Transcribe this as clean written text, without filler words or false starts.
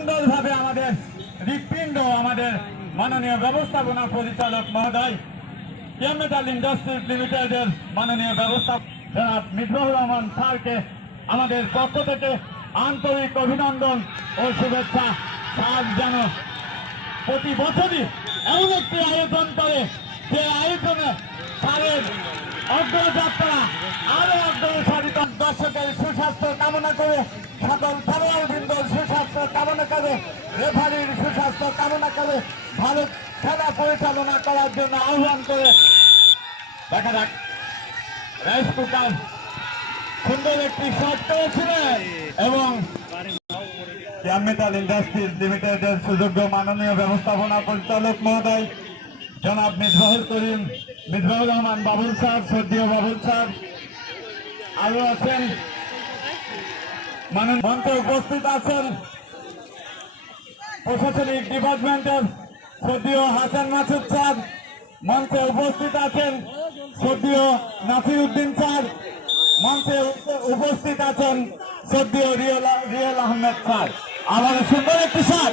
সুন্দরভাবে আমাদের হৃৎপিণ্ড আমাদের মাননীয় ব্যবস্থাপনা পরিচালক মহোদয় কেমিক্যাল ইন্ডাস্ট্রিজ লিমিটেডের মাননীয় ব্যবস্থাপক জনাব মিজবাহুর রহমান স্যারকে আমাদের পক্ষ থেকে আন্তরিক অভিনন্দন ও শুভেচ্ছা। স্যার যেন প্রতি বছরই এমন একটি আয়োজন করে যে আয়োজনে স্যারের অগ্রযাত্রা আরো অগ্রসারিত, দর্শকের সুস্বাস্থ্য কামনা করে, সকল খেলোয়াড়বৃন্দর সুস্বাস্থ্য কামনা করে, রেফারির সুস্বাস্থ্য কামনা করে, ভারত খেলা পরিচালনা করার জন্য আহ্বান করে। দেখা যাক রাইস কুকার সুন্দর একটি শট করেছিলেন এবং কেমিক্যাল ইন্ডাস্ট্রিজ লিমিটেডের সুযোগ্য মাননীয় ব্যবস্থাপনা পরিচালক মহোদয় জনাব মিজবাহুর রহমান বাবুল স্যার, শ্রদ্ধেয় বাবুল স্যার, আরো আছেন মঞ্চে উপস্থিত আছেন প্রশাসনিক ডিপার্টমেন্টের শ্রদ্ধেয় হাসান মাসুদ স্যার, মঞ্চে উপস্থিত আছেন শ্রদ্ধেয় নাসির উদ্দিন স্যার, মঞ্চে উপস্থিত আছেন শ্রদ্ধেয় রিয়েল আহমেদ স্যার। আবার সুন্দর একটি শট।